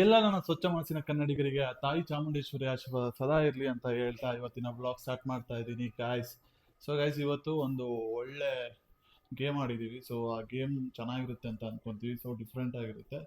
ಎಲ್ಲ ನನ್ನ ಸ್ವಚ್ಛ ಮನಸ್ಸಿನ ಕನ್ನಡಿಗರಿಗೆ ತಾಯಿ ಚಾಮುಂಡೇಶ್ವರಿ ಆಶೀರ್ವಾದ ಸದಾ ಇರಲಿ ಅಂತ ಹೇಳ್ತಾ ಇವತ್ತಿನ ಬ್ಲಾಗ್ ಸ್ಟಾರ್ಟ್ ಮಾಡ್ತಾ ಇದ್ದೀನಿ ಗಾಯ್ಸ್. ಸೊ ಗಾಯ್ಸ್, ಇವತ್ತು ಒಂದು ಒಳ್ಳೆ ಗೇಮ್ ಆಡಿದ್ದೀವಿ. ಸೊ ಆ ಗೇಮ್ ಚೆನ್ನಾಗಿರುತ್ತೆ ಅಂತ ಅನ್ಕೊಂತೀವಿ. ಸೊ ಡಿಫ್ರೆಂಟ್ ಆಗಿರುತ್ತೆ.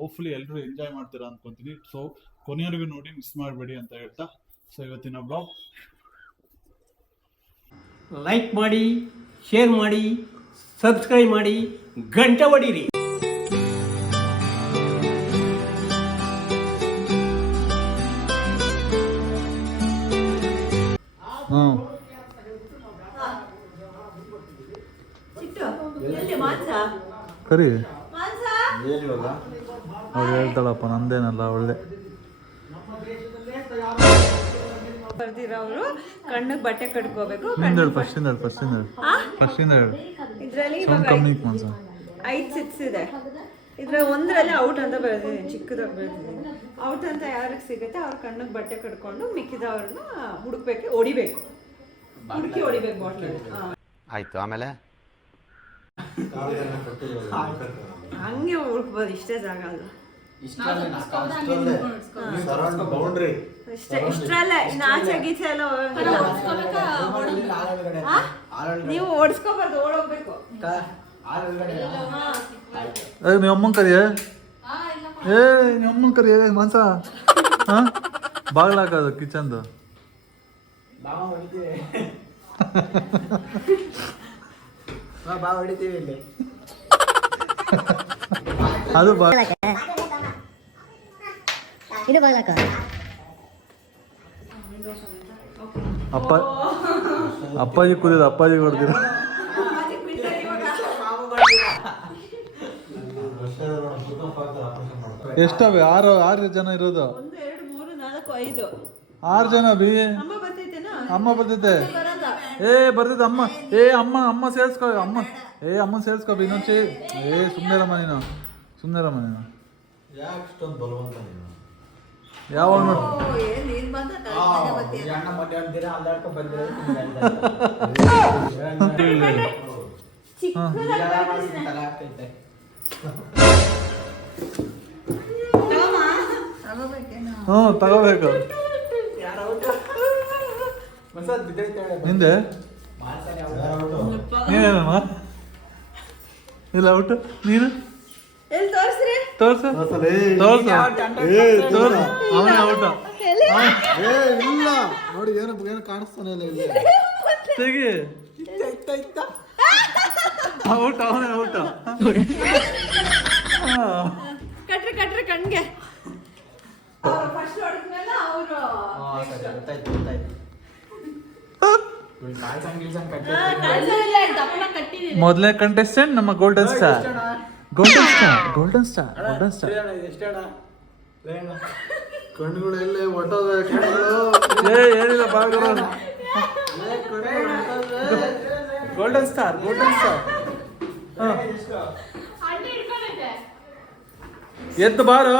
ಹೋಪ್ಫುಲಿ ಎಲ್ಲರೂ ಎಂಜಾಯ್ ಮಾಡ್ತೀರಾ ಅನ್ಕೊಂತೀನಿ. ಸೊ ಕೊನೆಯವರೆಗೂ ನೋಡಿ, ಮಿಸ್ ಮಾಡಬೇಡಿ ಅಂತ ಹೇಳ್ತಾ ಸೊ ಇವತ್ತಿನ ಬ್ಲಾಗ್ ಲೈಕ್ ಮಾಡಿ, ಶೇರ್ ಮಾಡಿ, ಸಬ್ಸ್ಕ್ರೈಬ್ ಮಾಡಿ, ಗಂಟೆ ಹೊಡೀರಿ. ಕರಿ ಅವ್ರು ಹೇಳ್ತಾಳಪ್ಪ, ನಂದೇನಲ್ಲ ಒಳ್ಳೆ ಬರ್ದಿರೋರು ಕಣ್ಣಿಗೆ ಬಟ್ಟೆ ಕಟ್ಕೋಬೇಕು. ಫಸ್ಟ್ ಇದ್ರಲ್ಲಿ ಐದು ಸಿಕ್ಸ್ ಇದೆ. ಇದ್ರ ಒಂದರಲ್ಲಿ ಔಟ್ ಅಂತ ಬರೆದಿದ್ದೀನಿ, ಚಿಕ್ಕದಾಗಿ ಬರೆದಿದ್ದೀನಿ. ಔಟ್ ಅಂತ ಯಾರಿಗೆ ಸಿಗುತ್ತೆ ಅವ್ರ ಕಣ್ಣಿಗೆ ಬಟ್ಟೆ ಕಟ್ಕೊಂಡು ಮಿಕ್ಕಿದವ್ರನ್ನ ಹುಡುಕ್ಬೇಕು, ಹೊಡಿಬೇಕು, ಹುಡುಕಿ ಹೊಡಿಬೇಕು ಬಾಟ್ಲಿ. ಆಯ್ತು, ಆಮೇಲೆ ಹಂಗೆ ಹುಡುಕ್ಬೋದು. ಇಷ್ಟೇ ಜಾಗ ಅಲ್ಲ, ಇಷ್ಟರಲ್ಲೇ. ಇನ್ನು ಆಚೆ ಗೀಚೆ ಎಲ್ಲ ನೀವು ಓಡಿಸ್ಕೋಬಾರ್ದು, ಓಡೋಗ್ಬೇಕು. ನೀವು ಅಮ್ಮನ್ ಕರಿಯ ನೀವು ಅಮ್ಮನ್ ಕರಿಯ ಮನ್ಸ ಬಾಗ್ಲಾಕದು ಕಿಚನ್ದು. ಅದು ಇದು ಬಾಗ್ಲಾಕ ಅಪ್ಪಾಜಿ ಕೂದಿದ, ಅಪ್ಪಾಜಿ ಹೊಡ್ದಿರ. ಎಷ್ಟವೆ? ಆರು ಜನ ಇರೋದು. 1 2 3 4 5 6 ಜನ ಬಿ. ಅಮ್ಮ ಬರ್ತೈತೆ. ಬರ್ತಿದ್ದ ಅಮ್ಮ. ಅಮ್ಮ ಸೇರ್ಸ್ಕೊ. ಅಮ್ಮ ಸೇರ್ಸ್ಕೊ ಬಿ. ಇನ್ನೊಂದು ಸುಮ್ಮನೆರಮ್ಮ ನೀನು, ಸುಮ್ಮನೆರಮ್ಮ ನೀನು. ಯಾವ ತಗೋಬೇಕು. ನಿಂದೆ ನೀನೇನಮ್ಮ? ಇಲ್ಲ ಔಟ್. ನೀನು ತೋರ್ಸು. ಅವನೇ ಔಟ. ಇಲ್ಲ ನೋಡಿ, ಏನು ಕಾಣಿಸ್ತಾನೆ ಇಲ್ಲ. ತೆಗಿ ಔಟ್, ಅವನೇ ಔಟ. ಕಟ್ರಿ ಕಣ್ಗೆ. ಮೊದಲನೇ ಕಂಟೆಸ್ಟೆಂಟ್ ನಮ್ಮ ಗೋಲ್ಡನ್ ಸ್ಟಾರ್. ಕಣ್ಣುಗಳು ಎಲ್ಲೇ ಒಟ್ಟೋದ ಕಣ್ಣುಗಳು. ಏನಿಲ್ಲ ಬಾಗಿಲು. Golden star. ಎದ್ದು ಬಾರೋ.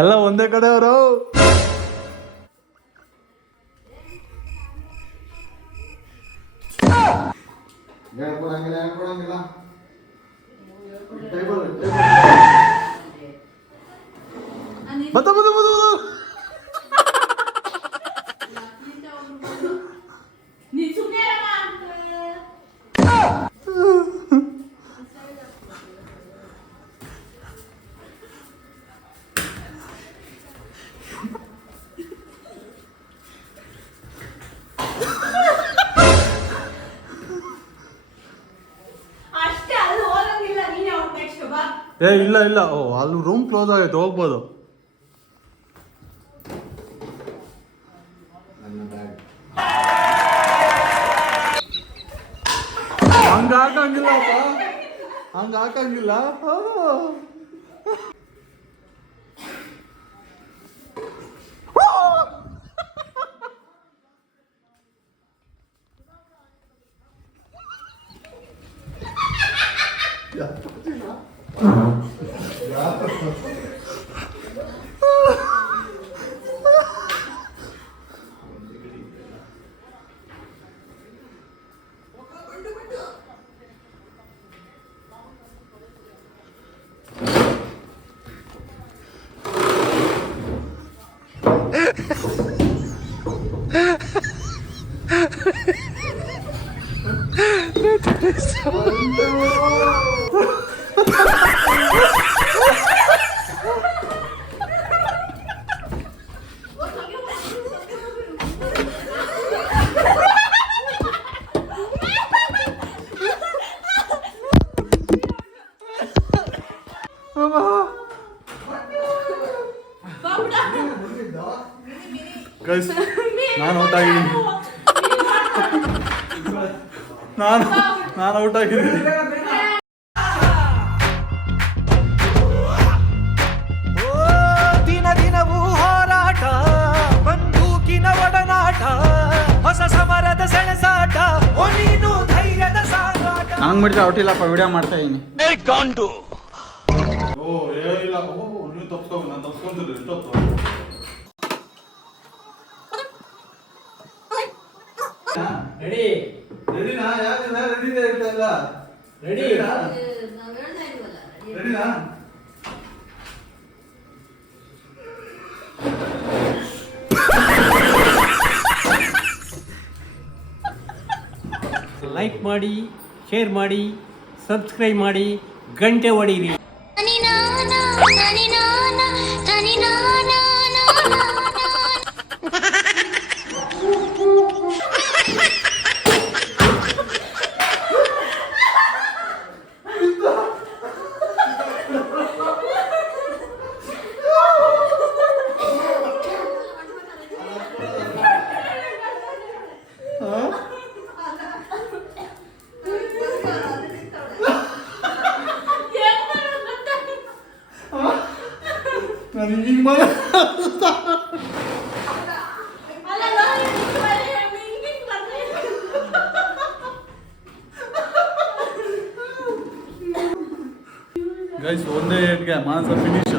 ಎಲ್ಲ ಒಂದೇ ಕಡೆ ಅವರು. ಇಲ್ಲ. ಓ, ಅಲ್ಲಿ ರೂಮ್ ಕ್ಲೋಸ್ ಆಗೈತೆ, ಹೋಗ್ಬೋದು. ಹಂಗ ಹಾಕಂಗಿಲ್ಲಪ್ಪ, ಹಂಗ ಹಾಕಂಗಿಲ್ಲ. ಗೈಸ್ ನಾನು ಔಟ್ ಆಗಿದ್ದೀನಿ. ನಾನು ಔಟ್ ಆಗಿದ್ದೀನಿ. ದಿನ ದಿನವೂ ಹೋರಾಟ, ಬಂದೂಕಿನ ಒಡನಾಟ, ಹೊಸ ಸಮರದ ಸೆಣಸಾಟ, ಓ ನೀನು ಧೈರ್ಯದ ಸಾಗಾಟ. ನಂಗೆ ಬಿಡ್ತಾ ಔಟಿಲ್ಲಪ್ಪ, ವಿಡಿಯೋ ಮಾಡ್ತಾ ಇದೀನಿ. ಓ ಇಲ್ಲ, ಓ ನೀವು ತಪ್ಪಿಸ್ಕೊ, ನಾನು ತಪ್ಪಿಸ್ಕೊಂತಿದ್ದೆ ತಪ್ಪು. ರೆಡಿ ರೆಡಿನಾ? ಯಾಕೆ ರೆಡಿ ಹೇಳ್ತಾ ರೆಡಿ ರೆಡಿನಾ? ಲೈಕ್ ಮಾಡಿ, ಶೇರ್ ಮಾಡಿ, ಸಬ್ಸ್ಕ್ರೈಬ್ ಮಾಡಿ, ಗಂಟೆ ಹೊಡೀರಿ. ನಾನು ಹಿಂಗೆ ಮಾಡ ಗೈಸ್, ಒಂದೇ ಏಟ್ಗೆ ಮಾನಸ ಫಿನಿಶ್.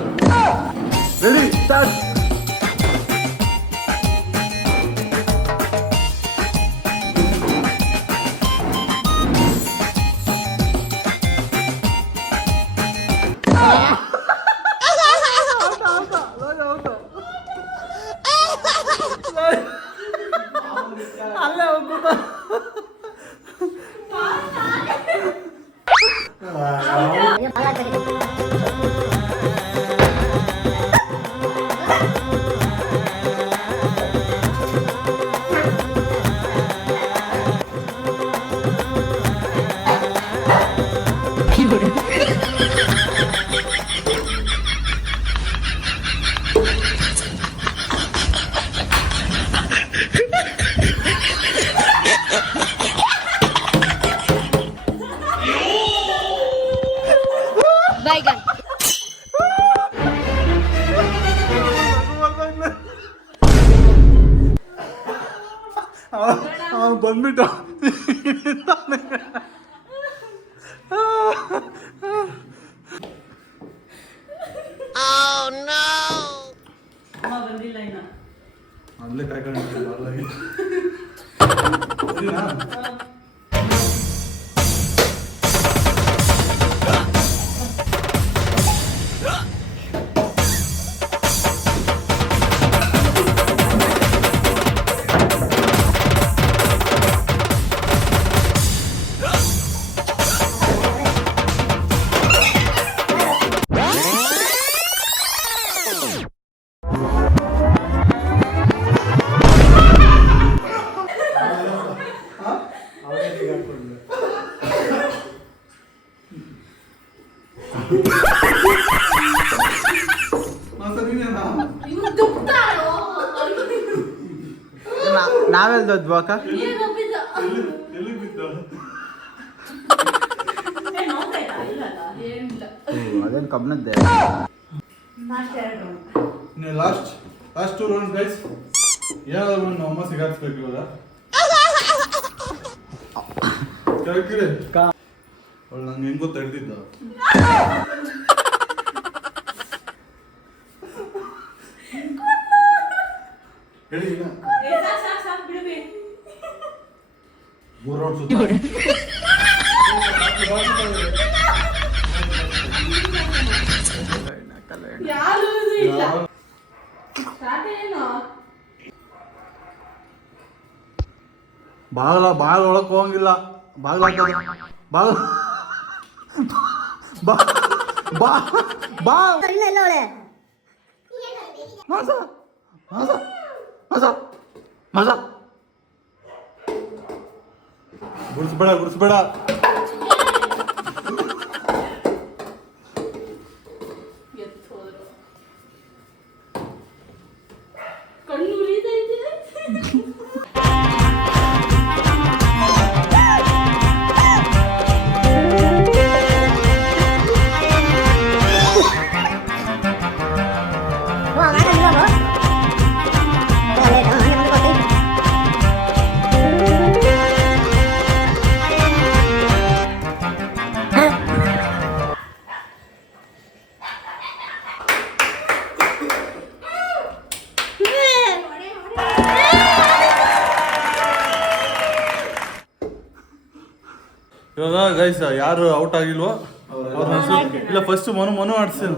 Ready start. ಅಲ್ಲೇ ಹೋಗ್ಬಿಟ್ಟ. ಅವನು ಬಂದ್ಬಿಟ್ಟು ಅಲ್ಲೇ ಕಾಯ್ಕೊಂಡು ನಾವೆಲ್ದೋದ್ವು ಅಕ್ಕ? ಅದೇನು ಕಬ್ಬನದ್ದೆ. Last 2 round guys. ಯಾವ್ದಾದ್ರು ಒಂದು ಅಮ್ಮ ಸಿಗಾಕ್ಸ್ಬೇಕು ಇವಾಗ. ಅವಳು ನಂಗೆ ಹೆಂಗೋ ತಡೆದಿದ್ದ. ಹೇಳಿ ಈಗ 3 ರೌಂಡ್ ಸುತ್ತ. ಬಾಗ್ಲ ಒಳಕ್ ಹೋಗಂಗಿಲ್ಲ. ಬಾಗ್ಲ ಬಾಗ್ಲ ಬಾ ಬಾ ಬಾ ಮಾಸ ಮಾಸ ಮಾಸ ಮಾಸ ಗುರ್ಸ್ಬೇಡ ಇವಾಗ ಗೈಸ್ ಯಾರು ಔಟ್ ಆಗಿಲ್ವೋ ಇಲ್ಲ ಫಸ್ಟ್ ಮನು ಆಡ್ಸ್ತೀನಿ.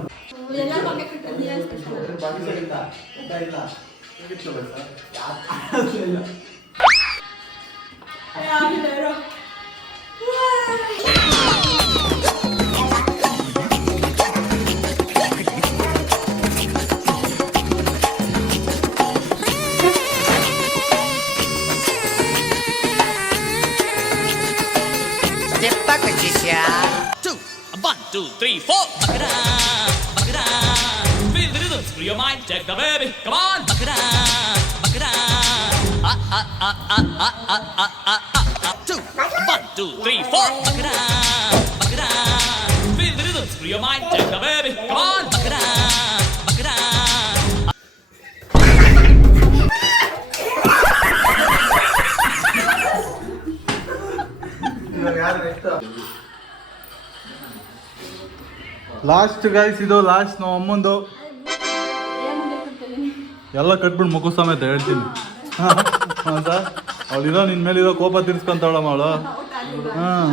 One, two, three, four. Bakra, bakra. Feel the rhythm, free your mind, check the baby. Come on, bakra, bakra. Two. 1, 2, 3, 4. Bakra, bakra. Feel the rhythm, free your mind, check the baby. Come on, bakra, bakra. Last guys, ಇದು last ನಾವು ಅಮ್ಮಂದು ಎಲ್ಲ ಕಟ್ಬಿಟ್ಟು ಮುಖ ಸಮೇತ ಹೇಳ್ತೀನಿ. ಹೌದಾ, ಅವಳಿರೋ ನಿನ್ ಮೇಲಿರೋ ಕೋಪ ತೀರ್ಸ್ಕೊಂತಾವಳಮ್ಮ ಅವಳು. ಹಾಂ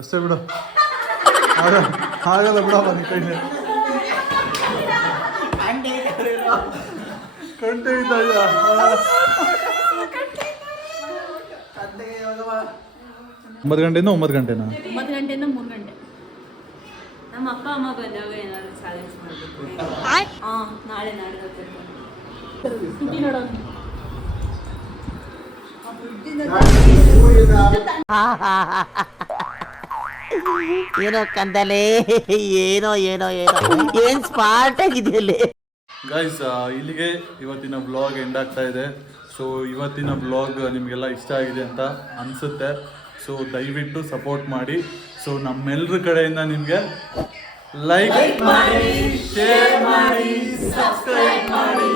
ಅಷ್ಟೇ ಬಿಡು, ಆಗಲ್ಲ ಬಿಡಮ್ಮ ನಿನ್ ಕೈಲಿ. ಕಂಟೆ ಇದ್ದಾಗ 9 ಗಂಟೆಯಿಂದ 9 ಗಂಟೆನಾ? 9 ಗಂಟೆಯಿಂದ 3 ಗಂಟೆ. ನಮ್ಮ ಅಪ್ಪ ಅಮ್ಮ ಬಂದಾಗ ಏನಾದ್ರು ಚಾಲೆಂಜ್ ಮಾಡಬೇಕು. ನಾಳೆ ಏನೋ ಕಂದಲೆ, ಏನೋ ಏನೋ ಏನೋ ಏನ್ ಸ್ಮಾರ್ಟ್ ಆಗಿದೆಯಲ್ಲಿ. ಗೈಸ್, ಇಲ್ಲಿಗೆ ಇವತ್ತಿನ ಬ್ಲಾಗ್ ಎಂಡ್ ಆಗ್ತಾ ಇದೆ. ಸೊ ಇವತ್ತಿನ ಬ್ಲಾಗ್ ನಿಮಗೆಲ್ಲ ಇಷ್ಟ ಆಗಿದೆ ಅಂತ ಅನಿಸುತ್ತೆ. ಸೊ ದಯವಿಟ್ಟು ಸಪೋರ್ಟ್ ಮಾಡಿ. ಸೊ ನಮ್ಮೆಲ್ಲರ ಕಡೆಯಿಂದ ನಿಮಗೆ ಲೈಕ್ ಮಾಡಿ, ಶೇರ್ ಮಾಡಿ, ಸಬ್ಸ್ಕ್ರೈಬ್ ಮಾಡಿ.